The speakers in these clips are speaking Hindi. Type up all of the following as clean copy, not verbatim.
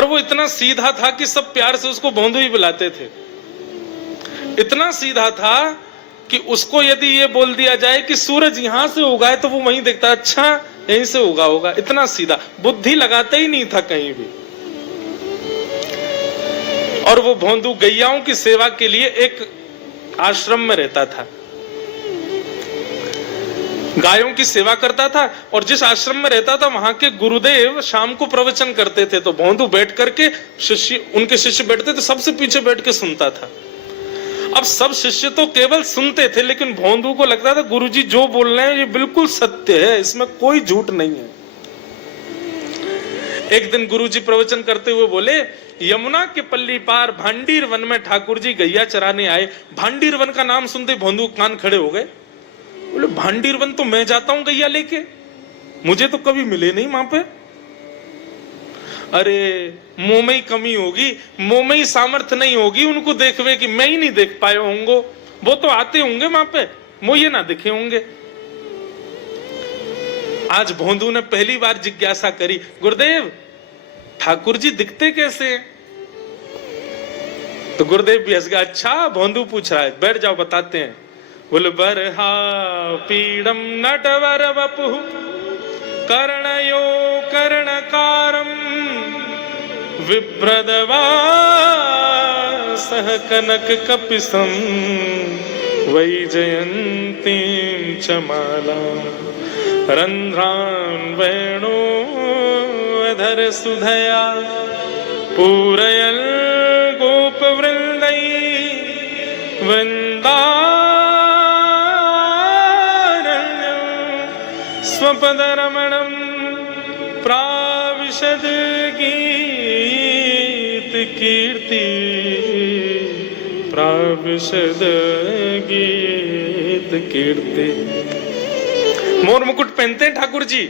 पर वो इतना सीधा था कि सब प्यार से उसको भोंदू ही बुलाते थे। इतना सीधा था कि उसको यदि ये बोल दिया जाए कि सूरज यहां से उगा है तो वो वहीं देखता, अच्छा यहीं से उगा होगा। इतना सीधा, बुद्धि लगाता ही नहीं था कहीं भी। और वो भोंदू गैयाओं की सेवा के लिए एक आश्रम में रहता था, गायों की सेवा करता था। और जिस आश्रम में रहता था वहां के गुरुदेव शाम को प्रवचन करते थे, तो भोंदू बैठ करके उनके शिष्य बैठते थे, सबसे पीछे बैठ के सुनता था। अब सब शिष्य तो केवल सुनते थे, लेकिन भोंदू को लगता था गुरुजी जो बोल रहे हैं ये बिल्कुल सत्य है, इसमें कोई झूठ नहीं है। एक दिन गुरुजी प्रवचन करते हुए बोले, यमुना के पल्ली पार भांडीर वन में ठाकुर जी गैया चराने आए। भांडीर वन का नाम सुनते भोंदू कान खड़े हो गए। बोले भांडीर वन तो मैं जाता हूं गैया लेके, मुझे तो कभी मिले नहीं वहां पे। अरे मुंह में ही कमी होगी, मुंह में ही सामर्थ्य नहीं होगी उनको देखवे कि मैं ही नहीं देख पाए होंगे। वो तो आते होंगे वहां पे, मुझे ना दिखे होंगे। आज भोंदू ने पहली बार जिज्ञासा करी, गुरुदेव ठाकुर जी दिखते कैसे हैं? तो गुरुदेव भी हंस गया, अच्छा भोंदू पूछ रहा है, बैठ जाओ बताते हैं। बोले बरहा पीड़म नटवर वपुः कर्णयो कर्णकारम विभ्रदवासः कनक कपिसं वैजयन्तीं च मालां रन्ध्रान् वेणोऽधर सुधया पूरयन् गोपवृन्दै वृन्दारण्यं स्वपदरमणं प्राविशद गीत कीर्ति प्राविशद गीत कीर्ति। मोर मुकुट पहनते हैं ठाकुर जी,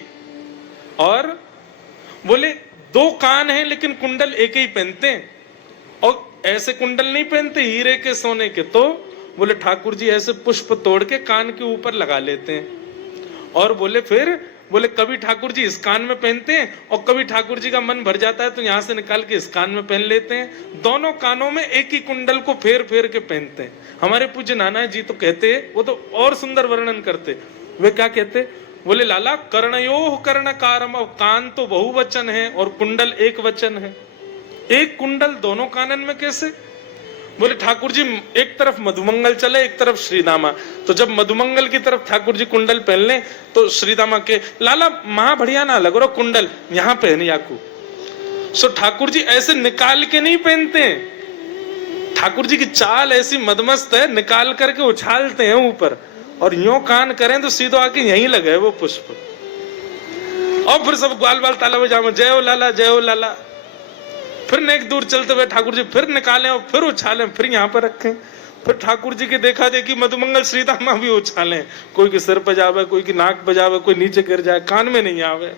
और बोले दो कान हैं लेकिन कुंडल एक ही पहनते हैं, और ऐसे कुंडल नहीं पहनते हीरे के सोने के। तो बोले ठाकुर जी ऐसे पुष्प तोड़ के कान के ऊपर लगा लेते हैं। और बोले फिर बोले कभी ठाकुर जी इस कान में पहनते हैं, और कभी ठाकुर जी का मन भर जाता है तो यहां से निकाल के इस कान में पहन लेते हैं। दोनों कानों में एक ही कुंडल को फेर फेर के पहनते हैं। हमारे पूज्य नाना जी तो कहते, वो तो और सुंदर वर्णन करते, वे क्या कहते, बोले लाला कर्णयोः कर्णकारम, कान तो बहुवचन है और कुंडल एक वचन है, एक कुंडल दोनों कानन में कैसे? बोले ठाकुर जी एक तरफ मधुमंगल चले एक तरफ श्रीदामा, तो जब मधुमंगल की तरफ ठाकुर जी कुंडल पहन ले तो श्रीदामा के लाला महा बढ़िया ना लग रहा कुंडल यहां पहन याकू। सो ठाकुर जी ऐसे निकाल के नहीं पहनते हैं, ठाकुर जी की चाल ऐसी मदमस्त है, निकाल करके उछालते हैं ऊपर, और यूं कान करें तो सीधो आके यहीं लगे वो पुष्प। और फिर सब ग्वाल बाल ताला बजाओ जय हो लाला जय हो लाला। फिर नेक दूर चलते हुए ठाकुर जी फिर निकालें और फिर उछालें, फिर यहाँ पर रखें। फिर ठाकुर जी की देखा देखी मधुमंगल श्रीदामा भी उछालें, कोई के सिर पे जावे, कोई की नाक पे जावे, कोई नीचे गिर जाए, कान में नहीं आवे।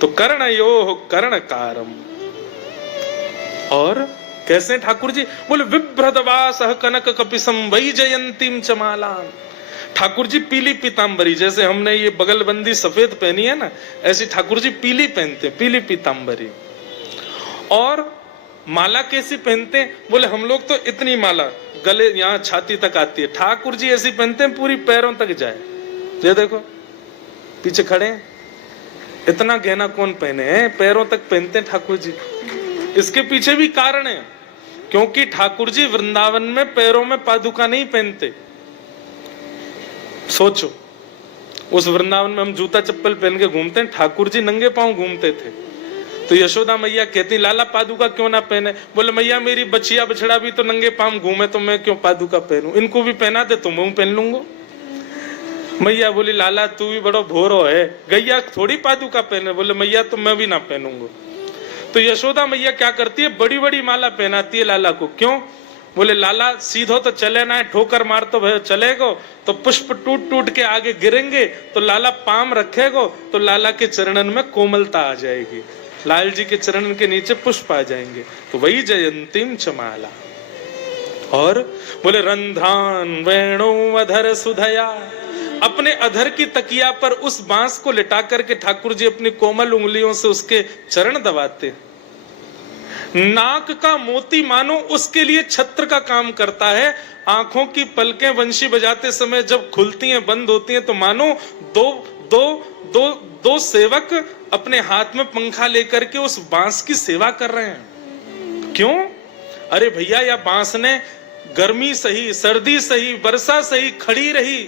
तो कर्णयोः कर्णकारम। और कैसे ठाकुर जी? बोले विभ्रदवासः कनक कपिसं वैजयन्तीं च मालां। ठाकुर जी पीली पीतांबरी, जैसे हमने ये बगलबंदी सफेद पहनी है ना, ऐसी ठाकुर जी पीली पहनते, पीली पीतांबरी। और माला कैसी पहनते हैं? बोले हम लोग तो इतनी माला गले यहाँ छाती तक आती है, ठाकुर जी ऐसी पहनते हैं पूरी पैरों तक जाए। ये देखो पीछे खड़े हैं, इतना गहना कौन पहने हैं, पैरों तक पहनते हैं ठाकुर जी। इसके पीछे भी कारण है, क्योंकि ठाकुर जी वृंदावन में पैरों में पादुका नहीं पहनते। सोचो उस वृंदावन में हम जूता चप्पल पहन के घूमते हैं, ठाकुर जी नंगे पांव घूमते थे। तो यशोदा मैया कहती लाला पादुका क्यों ना पहने? बोले मैया मेरी बछिया बछड़ा भी तो नंगे पांव घूमे, तो मैं क्यों पादुका पहनूं, इनको भी पहना दे तो मैं पहन लूंगा। मैया बोली लाला तू भी बड़ो भोरो है, गैया थोड़ी पादुका पहने। बोले मैया तो मैं भी ना पहनूंगा। तो यशोदा मैया क्या करती है, बड़ी बड़ी माला पहनाती है लाला को। क्यों? बोले लाला सीधो तो चले ना है, ठोकर मार तो भाई चलेगो तो पुष्प टूट टूट के आगे गिरेंगे, तो लाला पाम रखेगो तो लाला के चरणन में कोमलता आ जाएगी, लाल जी के चरण के नीचे पुष्प आ जाएंगे। तो वही जयंतीम चमाला। और बोले रंध्रान वेणु अधर सुधया, अपने अधर की तकिया पर उस बांस को लिटा करके ठाकुर जी अपनी कोमल उंगलियों से उसके चरण दबाते। नाक का मोती मानो उसके लिए छत्र का काम करता है। आंखों की पलकें वंशी बजाते समय जब खुलती हैं बंद होती हैं तो मानो दो दो दो दो सेवक अपने हाथ में पंखा लेकर के उस बांस की सेवा कर रहे हैं। क्यों? अरे भैया, या बांस ने गर्मी सही, सर्दी सही, वर्षा सही खड़ी रही,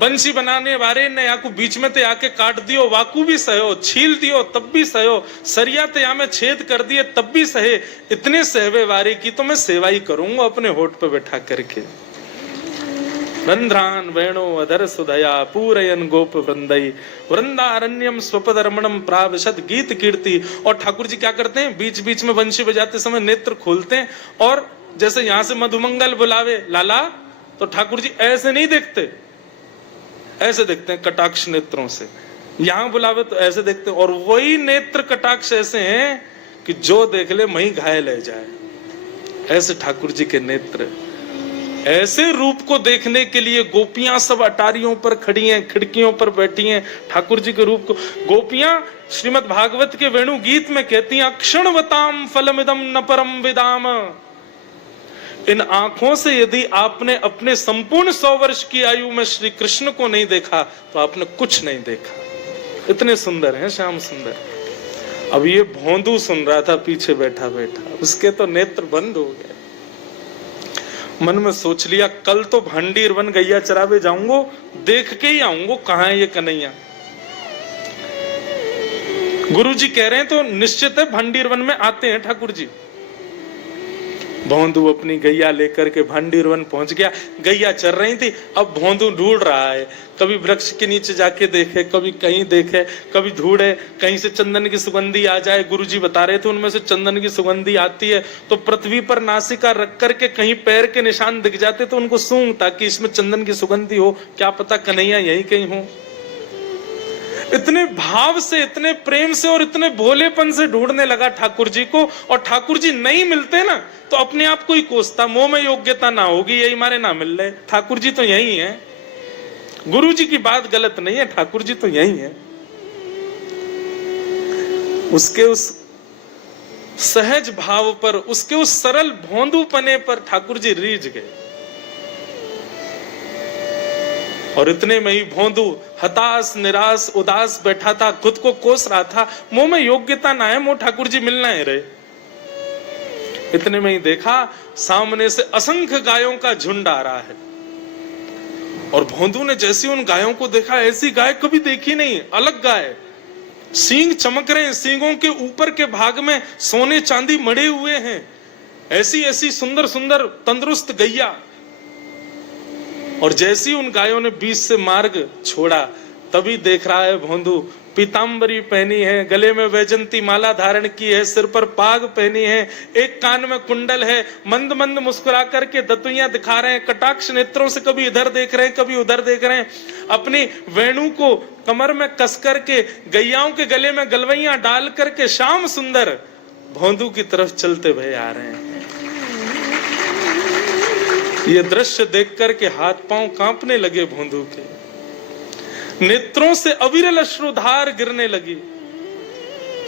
बंसी बनाने वाले ने या को बीच में ते आके काट दियो, वाकू भी सहो, छील दियो तब भी सहो, सरिया ते या में छेद कर दिए तब भी सहे, इतने सहवे वारे की तो मैं सेवा ही करूंगा अपने होठ पे बैठा करके। रंध्रान वेणो अधर सुधया पूरयन गोप वृंदई वृंदारण्यम स्वपदरमणम प्रावशत गीत कीर्ति। और ठाकुर जी क्या करते हैं, बीच बीच में बंशी बजाते समय नेत्र खोलते हैं और जैसे यहां से मधुमंगल बुलावे लाला, तो ठाकुर जी ऐसे नहीं देखते, ऐसे देखते हैं कटाक्ष नेत्रों से। यहां बुलावे तो ऐसे देखते हैं, और वही नेत्र कटाक्ष ऐसे हैं कि जो देख ले वहीं घायल हो जाए। ऐसे ठाकुर जी के नेत्र। ऐसे रूप को देखने के लिए गोपियां सब अटारियों पर खड़ी हैं, खिड़कियों पर बैठी हैं ठाकुर जी के रूप को। गोपियां श्रीमद् भागवत के वेणु गीत में कहती हैं, अक्षणवताम फलमिदम न परम विदाम। इन आंखों से यदि आपने अपने संपूर्ण 100 वर्ष की आयु में श्री कृष्ण को नहीं देखा तो आपने कुछ नहीं देखा। इतने सुंदर हैं श्याम सुंदर। अब ये भोंदू सुन रहा था पीछे बैठा बैठा, उसके तो नेत्र बंद हो गए। मन में सोच लिया, कल तो भंडीर वन गैया चरावे जाऊंगो, देख के ही आऊंगो कहां है ये कन्हैया। गुरु जी कह रहे हैं तो निश्चित है भंडीर वन में आते हैं ठाकुर जी। भोंदू अपनी गैया लेकर के भंडीर वन पहुंच गया। गैया चल रही थी, अब भोंदू ढूंढ रहा है, कभी वृक्ष के नीचे जाके देखे, कभी कहीं देखे, कभी ढूंढे कहीं से चंदन की सुगंधी आ जाए। गुरुजी बता रहे थे उनमें से चंदन की सुगंधी आती है तो पृथ्वी पर नासिका रख करके कहीं पैर के निशान दिख जाते तो उनको सूंघ, ताकि इसमें चंदन की सुगंधी हो, क्या पता कन्हैया यहीं कहीं हो। इतने भाव से, इतने प्रेम से और इतने भोलेपन से ढूंढने लगा ठाकुर जी को। और ठाकुर जी नहीं मिलते ना तो अपने आप को ही कोसता, मोह में योग्यता ना होगी, यही मारे ना मिल रहे। ठाकुर जी तो यही है, गुरु जी की बात गलत नहीं है, ठाकुर जी तो यही है। उसके उस सहज भाव पर, उसके उस सरल भोंदूपने पर ठाकुर जी रीझ गए। और इतने में ही भोंदू हताश निराश उदास बैठा था, खुद को कोस रहा था, मुंह में योग्यता ना है, मुंह ठाकुर जी मिलना है रहे। इतने में ही देखा सामने से असंख्य गायों का झुंड आ रहा है। और भोंदू ने जैसी उन गायों को देखा, ऐसी गाय कभी देखी नहीं, अलग गाय, सींग चमक रहे हैं, सींगों के ऊपर के भाग में सोने चांदी मड़े हुए हैं, ऐसी ऐसी सुंदर सुंदर तंदुरुस्त गैया। और जैसी उन गायों ने बीच से मार्ग छोड़ा, तभी देख रहा है भोंदू पीतांबरी पहनी है, गले में वैजंती माला धारण की है, सिर पर पाग पहनी है, एक कान में कुंडल है, मंद मंद मुस्कुरा करके दतुइयां दिखा रहे हैं, कटाक्ष नेत्रों से कभी इधर देख रहे हैं कभी उधर देख रहे हैं, अपनी वेणु को कमर में कस करके गैयाओं के गले में गलवैयां डाल करके श्याम सुंदर भोंदू की तरफ चलते भय आ रहे हैं। ये दृश्य देख करके हाथ पांव कांपने लगे भोंदू के, नेत्रों से अविरल अश्रुधार गिरने लगी।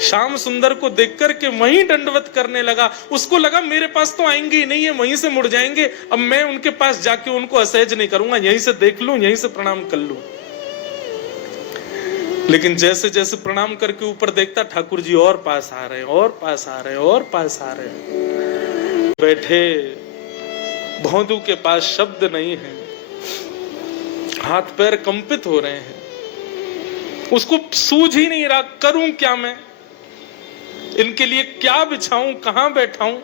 श्याम सुंदर को देख करके वहीं दंडवत करने लगा। उसको लगा मेरे पास तो आएंगे ही नहीं है, वहीं से मुड़ जाएंगे, अब मैं उनके पास जाके उनको असहज नहीं करूंगा, यहीं से देख लूं, यहीं से प्रणाम कर लूं। लेकिन जैसे जैसे प्रणाम करके ऊपर देखता, ठाकुर जी और पास आ रहे हैं, और पास आ रहे हैं, और पास आ रहे हैं। बैठे भोंदू के पास शब्द नहीं है, हाथ पैर कंपित हो रहे हैं, उसको सूझ ही नहीं रहा करूं क्या मैं, इनके लिए क्या बिछाऊं, कहां बैठाऊं।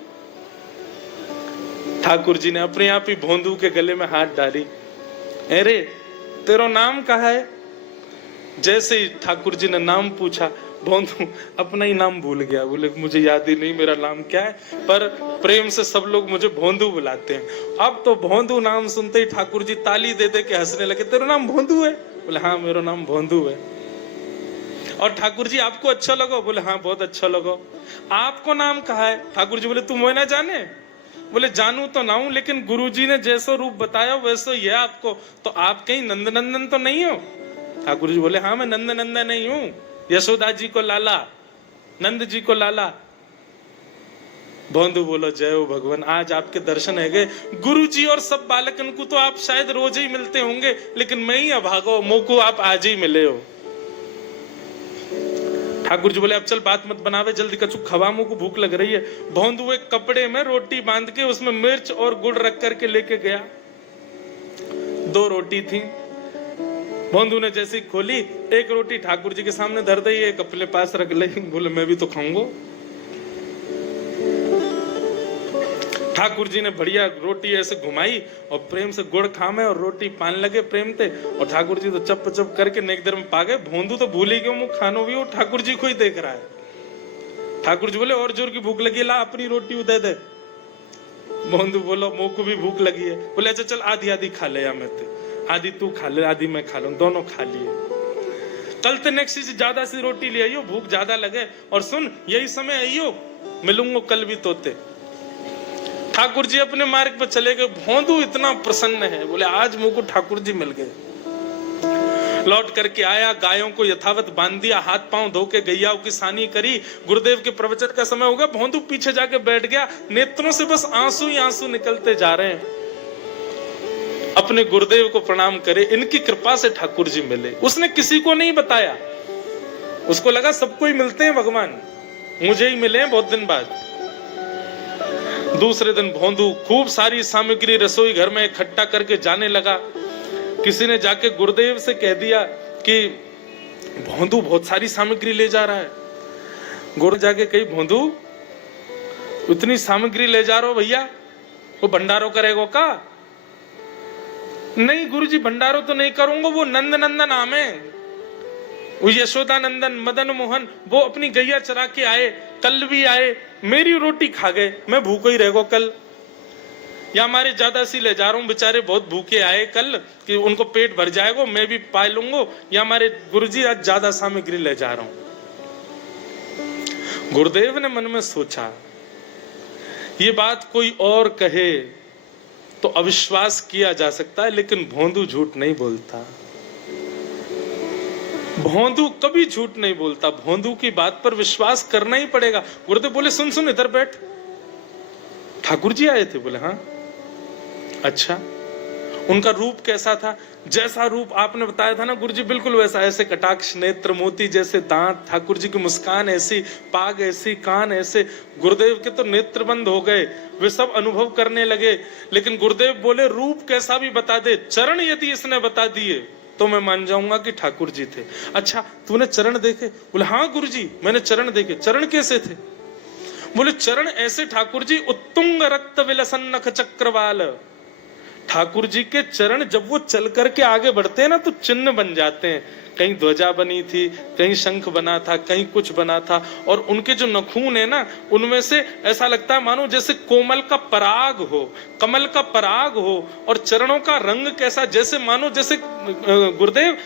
ठाकुर जी ने अपने आप ही भोंदू के गले में हाथ डाली, अरे तेरा नाम कहा है। जैसे ही ठाकुर जी ने नाम पूछा, भोंदू अपना ही नाम भूल गया, बोले मुझे याद ही नहीं मेरा नाम क्या है, पर प्रेम से सब लोग मुझे भोंदू बुलाते हैं। अब तो भोंदू नाम सुनते ही ठाकुर जी ताली दे दे के हंसने लगे, तेरा नाम भोंदू है? बोले हाँ मेरा नाम भोंदू है। और ठाकुर जी आपको अच्छा लगा? बोले हाँ बहुत अच्छा लगा। आपको नाम कहा है? ठाकुर जी बोले तुम वो ना जाने? बोले जानू तो ना हूं, लेकिन गुरुजी ने जैसा रूप बताया वैसा ही है आपको, तो आप कहीं नंदनंदन तो नहीं हो? ठाकुर जी बोले हाँ मैं नंदनंदन नहीं हूं, यशोदा जी को लाला, नंद जी को लाला। भोंदू बोलो जय हो भगवान, आज आपके दर्शन है गए। गुरु जी और सब बालकन को तो आप शायद रोज ही मिलते होंगे, लेकिन मैं ही अभागो, मोको आप आज ही मिले हो। ठाकुर जी बोले अब चल बात मत बनावे, जल्दी कछु खवा, मुझको भूख लग रही है। भोंदू एक कपड़े में रोटी बांध के उसमें मिर्च और गुड़ रख करके लेके गया। 2 रोटी थी। भोंदू ने जैसी खोली, एक रोटी ठाकुर जी के सामने धर दी, एक अपने पास रख ली। बोले मैं भी तो खाऊंगा। ठाकुर जी ने बढ़िया रोटी ऐसे घुमाई और प्रेम से गुड़ खामे और रोटी पान लगे प्रेम से। और ठाकुर जी तो चप चप करके नेक देर में पा गए। भोंदू तो भूल ही गए, मुंह खानो भी वो ठाकुर जी को ही देख रहा है। ठाकुर जी बोले और जोर की भूख लगी, ला अपनी रोटी दे दे। भोंदू बोलो मुंह को भी भूख लगी है। बोले अच्छा चल आधी आधी खा ले, या मैं आधी तू खा ले आधी मैं खा लूं, दोनों खा लिए। कल ते नेक्स्ट से ज्यादा सी रोटी ले आइयो, भूख ज्यादा लगे। और सुन यही समय आइयो, मिलूंगा कल भी तोते। ठाकुर जी अपने मार्ग पर चले गए। भोंदू इतना प्रसन्न है, बोले आज मुझको ठाकुर जी मिल गए। लौट करके आया, गायों को यथावत बांध दिया, हाथ पांव धो के गैयाओं की सानी करी। गुरुदेव के प्रवचन का समय हो गया। भोंदू पीछे जाके बैठ गया, नेत्रों से बस आंसू ही आंसू निकलते जा रहे हैं। अपने गुरुदेव को प्रणाम करे, इनकी कृपा से ठाकुर जी मिले। उसने किसी को नहीं बताया, उसको लगा सबको ही मिलते हैं भगवान, मुझे ही मिले हैं बहुत दिन बाद। दूसरे दिन भोंदू खूब सारी सामग्री रसोई घर में इकट्ठा करके जाने लगा। किसी ने जाके गुरुदेव से कह दिया कि भोंदू बहुत सारी सामग्री ले जा रहा है। गुरु जाके कही भोंदू इतनी सामग्री ले जा रहा हो भैया, वो भंडारो करेगो का? नहीं गुरुजी भंडारो तो नहीं करूंगा, वो नंद नंदन नाम है, वो यशोदा नंदन मदन मोहन, वो अपनी गैया चरा के आए, कल भी आए, मेरी रोटी खा गए, मैं भूखो ही रहेगा कल। या हमारे ज्यादा सी ले जा रहा हूँ, बेचारे बहुत भूखे आए कल कि उनको पेट भर जाएगा, मैं भी पा लूंगा। या हमारे गुरुजी आज ज्यादा सामग्री ले जा रहा हूं। गुरुदेव ने मन में सोचा ये बात कोई और कहे तो अविश्वास किया जा सकता है, लेकिन भोंदू झूठ नहीं बोलता। भोंदू कभी झूठ नहीं बोलता, भोंदू की बात पर विश्वास करना ही पड़ेगा। गुरुदेव बोले सुन सुन इधर बैठ। ठाकुर जी आए थे? बोले हाँ। अच्छा, उनका रूप कैसा था? जैसा रूप आपने बताया था ना गुरुजी, बिल्कुल वैसा। ऐसे कटाक्ष नेत्र, मोती जैसे दांत, ठाकुर जी की मुस्कान ऐसी, पाग ऐसी, कान ऐसे। गुरुदेव के तो नेत्र बंद हो गए, वे सब अनुभव करने लगे। लेकिन गुरुदेव बोले रूप कैसा भी बता दे, चरण यदि इसने बता दिए तो मैं मान जाऊंगा कि ठाकुर जी थे। अच्छा तूने चरण देखे? बोले हाँ गुरुजी मैंने चरण देखे। चरण कैसे थे? बोले चरण ऐसे ठाकुर जी, उत्तुंग रक्त विलसन नख चक्रवाल। ठाकुर जी के चरण जब वो चल करके आगे बढ़ते हैं ना तो चिन्ह बन जाते हैं। कहीं ध्वजा बनी थी, कहीं शंख बना था, कहीं कुछ बना था। और उनके जो नखून है ना, उनमें से ऐसा लगता है मानो जैसे कोमल का पराग हो, कमल का पराग हो। और चरणों का रंग कैसा, जैसे मानो जैसे गुरुदेव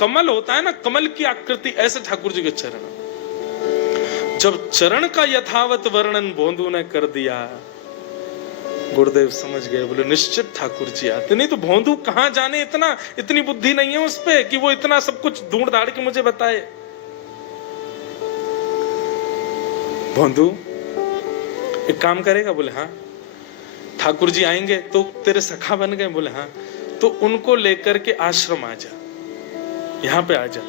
कमल होता है ना, कमल की आकृति, ऐसे ठाकुर जी के चरण। जब चरण का यथावत वर्णन भोंदू ने कर दिया, गुरुदेव समझ गए। बोले निश्चित ठाकुर जी आते। नहीं तो भोंदू कहां जाने, इतनी बुद्धि नहीं है उस पे कि वो इतना सब कुछ ढूंढ धाड़ के मुझे बताए। भोंदू एक काम करेगा? बोले हाँ। ठाकुर जी आएंगे तो तेरे सखा बन गए? बोले हाँ। तो उनको लेकर के आश्रम आ जा, यहां पे आ जा।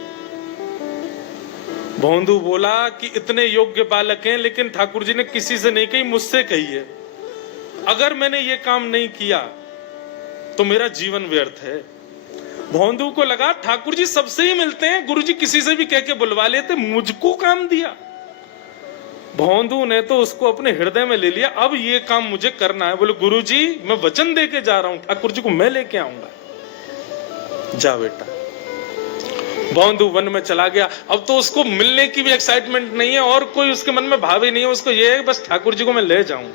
भोंदू बोला कि इतने योग्य बालक हैं, लेकिन ठाकुर जी ने किसी से नहीं कही, मुझसे कही है। अगर मैंने ये काम नहीं किया तो मेरा जीवन व्यर्थ है। भोंदू को लगा ठाकुर जी सबसे ही मिलते हैं, गुरुजी किसी से भी कह के बुलवा लेते, मुझको काम दिया। भोंदू ने तो उसको अपने हृदय में ले लिया, अब ये काम मुझे करना है। बोले गुरुजी मैं वचन दे के जा रहा हूं, ठाकुर जी को मैं लेके आऊंगा। जा बेटा। भोंदू वन में चला गया। अब तो उसको मिलने की भी एक्साइटमेंट नहीं है और कोई उसके मन में भाव ही नहीं है। उसको ये है बस ठाकुर जी को मैं ले जाऊं।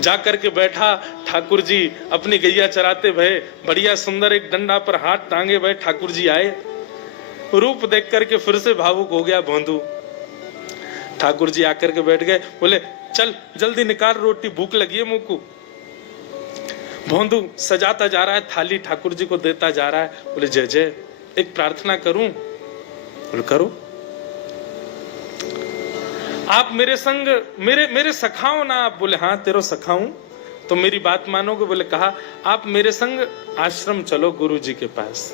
जाकर के बैठा, ठाकुर जी अपनी गैया चराते भये, बढ़िया सुंदर एक डंडा पर हाथ टांगे भये ठाकुर जी आए। रूप देख करके फिर से भावुक हो गया भोंदू। ठाकुर जी आकर के बैठ गए। बोले चल जल्दी निकाल रोटी, भूख लगी है मुंह को। भोंदू सजाता जा रहा है थाली, ठाकुर जी को देता जा रहा है। बोले जय जय, एक प्रार्थना करूं? बोले करो। आप मेरे संग मेरे सखा हो ना? आप बोले हाँ तेरो सखा हूं। तो मेरी बात मानोगे? बोले कहा आप मेरे संग आश्रम चलो गुरु जी के पास।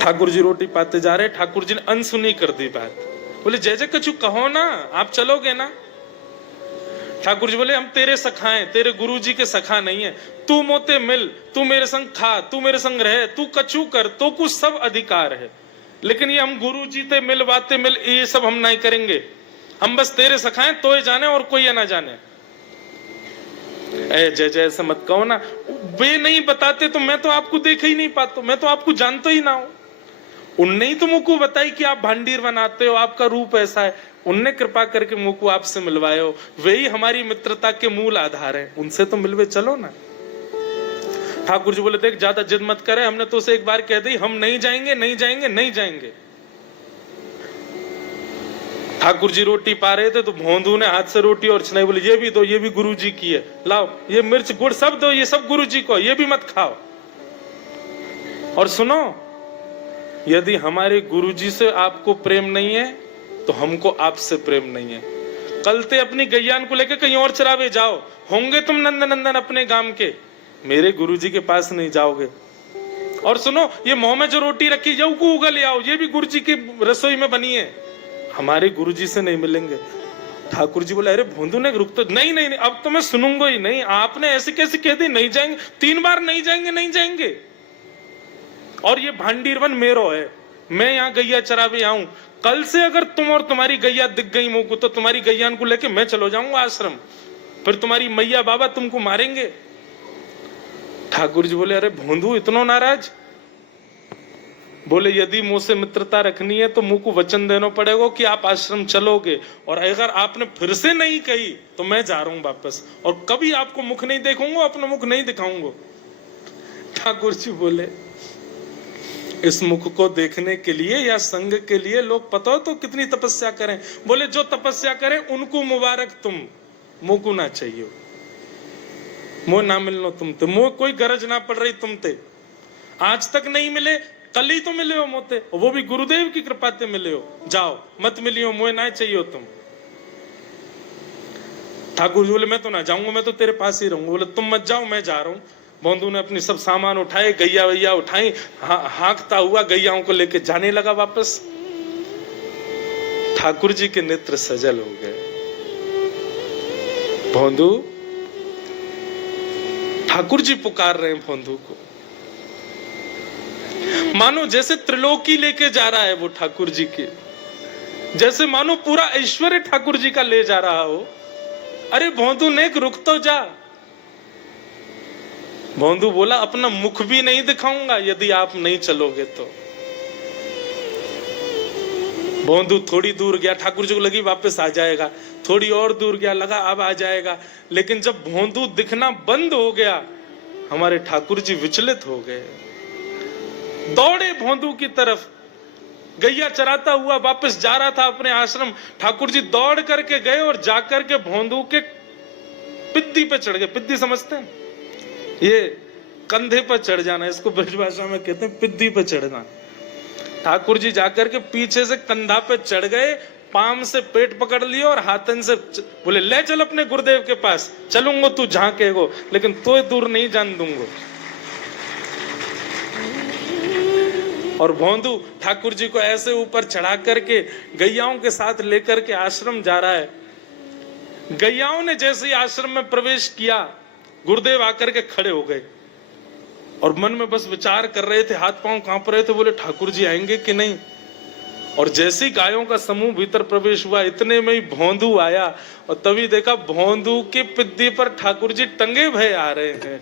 ठाकुर जी रोटी पाते जा रहे, ठाकुर जी ने अनसुनी कर दी बात। बोले जय जय कछु कहो ना, आप चलोगे ना? ठाकुर जी बोले हम तेरे सखा हैं, तेरे गुरु जी के सखा नहीं है। तू मोते मिल, तू मेरे संग खा, तू मेरे संग रहे, तू कछु कर, तो कुछ सब अधिकार है, लेकिन ये हम गुरु जी ते मिल बातें मिल ये सब हम नहीं करेंगे। हम बस तेरे सखा हैं, तो ये जाने और कोई ये ना जाने। ए जय जय ऐसा मत कहो ना, वे नहीं बताते तो मैं तो आपको देख ही नहीं पाता, मैं तो आपको जानता ही ना हूं। उनने ही तो मुझको बताई कि आप भांडीर बनाते हो, आपका रूप ऐसा है, उनने कृपा करके मुझको आपसे मिलवाए हो, वे ही हमारी मित्रता के मूल आधार है, उनसे तो मिलवे चलो ना। ठाकुर जी बोले देख ज्यादा जिद मत करे, हमने तो उसे एक बार कह दी हम नहीं जाएंगे नहीं जाएंगे नहीं जाएंगे। ठाकुर जी रोटी पा रहे थे तो भोंदू ने हाथ से रोटी और छनाई, बोले ये भी दो, ये भी गुरु जी की है, लाओ ये मिर्च गुड़ सब दो, ये सब गुरु जी को, ये भी मत खाओ। और सुनो, यदि हमारे गुरु जी से आपको प्रेम नहीं है तो हमको आपसे प्रेम नहीं है। कल ते अपनी गैयान को लेकर कहीं और चरावे जाओ, होंगे तुम नंदन अपने गांव के, मेरे गुरु जी के पास नहीं जाओगे। और सुनो, ये मुंह में जो रोटी रखी जाओ को उगल ले आओ, ये भी गुरु जी की रसोई में बनी है, हमारे गुरु जी से नहीं मिलेंगे। ठाकुर जी बोले अरे भोंदू ने रुक तो नहीं नहीं, अब तो मैं सुनूंगा ही नहीं, आपने ऐसे कैसे कह दी नहीं जाएंगे, 3 बार नहीं जाएंगे नहीं जाएंगे। और ये भांडीर वन मेरो है, मैं यहाँ गैया चरावे आऊं, कल से अगर तुम और तुम्हारी गैया दिख गई मुझको तो तुम्हारी गैयान को लेके मैं चलो जाऊंगा आश्रम, फिर तुम्हारी मैया बाबा तुमको मारेंगे। ठाकुर जी बोले अरे भोंदू इतना नाराज? बोले यदि मुझसे मित्रता रखनी है तो मुझको वचन देना पड़ेगा कि आप आश्रम चलोगे, और अगर आपने फिर से नहीं कही तो मैं जा रहा हूं वापस, और कभी आपको मुख नहीं देखूंगा, अपना मुख नहीं दिखाऊंगा। ठाकुर जी बोले इस मुख को देखने के लिए या संग के लिए लोग पता हो तो कितनी तपस्या करें। बोले जो तपस्या करें उनको मुबारक, तुम मुझको ना चाहिए, मुझ ना मिलनो तुमते, मुझ कोई गरज ना पड़ रही तुमते, आज तक नहीं मिले, कल ही तो मिले हो मोते, वो भी गुरुदेव की कृपा से मिले हो, जाओ मत मिलियो, मुझे ना चाहिए तुम। ठाकुर जी बोले मैं तो ना जाऊंगा, मैं तो तेरे पास ही रहूंगा। बोले तुम मत जाओ, मैं जा रहा हूं। बंधु ने अपनी सब सामान उठाए, गैया वैया उठाई, हाँकता हुआ गैयाओं को लेके जाने लगा वापस। ठाकुर जी के नेत्र सजल हो गए। भोंदू, ठाकुर जी पुकार रहे हैं भोंदू को, मानो जैसे त्रिलोकी लेके जा रहा है वो ठाकुर जी के, जैसे मानो पूरा ऐश्वर्य ठाकुर जी का ले जा रहा हो। अरे भोंदू ने रुक तो जा। भोंदू बोला अपना मुख भी नहीं दिखाऊंगा यदि आप नहीं चलोगे तो। भोंदू थोड़ी दूर गया, ठाकुर जी को लगी वापस आ जाएगा, थोड़ी और दूर गया, लगा अब आ जाएगा, लेकिन जब भोंदू दिखना बंद हो गया हमारे ठाकुर जी विचलित हो गए, दौड़े भोंदू की तरफ। गैया चराता हुआ वापस जा रहा था अपने आश्रम, ठाकुर जी दौड़ करके गए और जाकर के भोंदू के पिद्दी पे चढ़ गए। पिद्दी समझते हैं? ये कंधे पर चढ़ जाना, इसको ब्रजभाषा में कहते हैं पिद्दी पे चढ़ना। ठाकुर जी जाकर के पीछे से कंधा पे चढ़ गए, पाम से पेट पकड़ लिया और हाथन से बोले ले चल अपने गुरुदेव के पास, चलूंगा तू जहां कहेगो, लेकिन तो दूर नहीं जान दूंगा। और भोंदू ठाकुर जी को ऐसे ऊपर चढ़ा करके गैयाओं के साथ लेकर के आश्रम जा रहा है। गैयाओं ने जैसे ही आश्रम में प्रवेश किया, गुरुदेव आकर के खड़े हो गए और मन में बस विचार कर रहे थे, हाथ पांव कांप रहे थे, बोले ठाकुर जी आएंगे कि नहीं। और जैसे ही गायों का समूह भीतर प्रवेश हुआ, इतने में ही भोंदू आया और तभी देखा भोंदू के पिद्दी पर ठाकुर जी टंगे भय आ रहे हैं।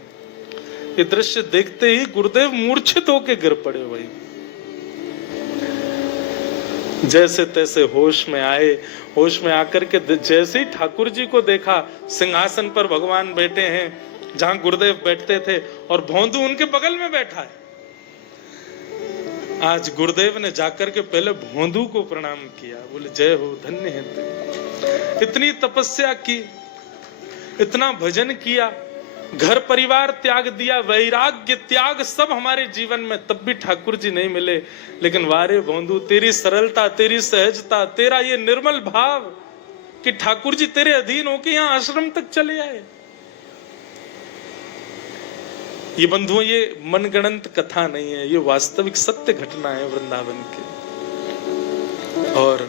ये दृश्य देखते ही गुरुदेव मूर्छित होकर गिर पड़े। वही जैसे तैसे होश में आए, होश में आकर के जैसे ही ठाकुर जी को देखा, सिंहासन पर भगवान बैठे हैं जहां गुरुदेव बैठते थे और भोंदू उनके बगल में बैठा है। आज गुरुदेव ने जाकर के पहले भोंदू को प्रणाम किया, बोले जय हो, धन्य है तुम, इतनी तपस्या की, इतना भजन किया घर परिवार त्याग दिया, वैराग्य त्याग सब हमारे जीवन में, तब भी ठाकुर जी नहीं मिले। लेकिन वारे भोंदू, तेरी सरलता, तेरी सहजता, तेरा ये निर्मल भाव कि ठाकुर जी तेरे अधीन होके यहाँ आश्रम तक चले आए। ये बंधुओं, ये मनगणंत कथा नहीं है, ये वास्तविक सत्य घटना है वृंदावन की। और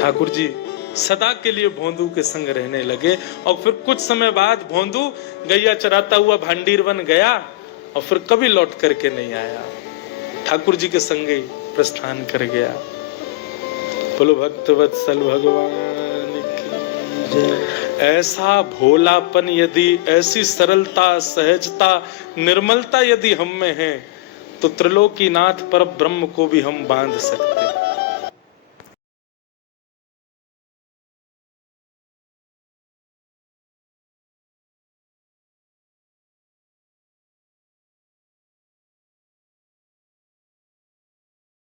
ठाकुर जी सदा के लिए भोंदू के संग रहने लगे। और फिर कुछ समय बाद भोंदू गैया चराता हुआ भांडीर बन गया और फिर कभी लौट करके नहीं आया, ठाकुर जी के संग ही प्रस्थान कर गया। बोलो भक्त वत्सल भगवान की। ऐसा भोलापन यदि, ऐसी सरलता, सहजता, निर्मलता यदि हम में है तो त्रिलोकीनाथ पर ब्रह्म को भी हम बांध सकते हैं।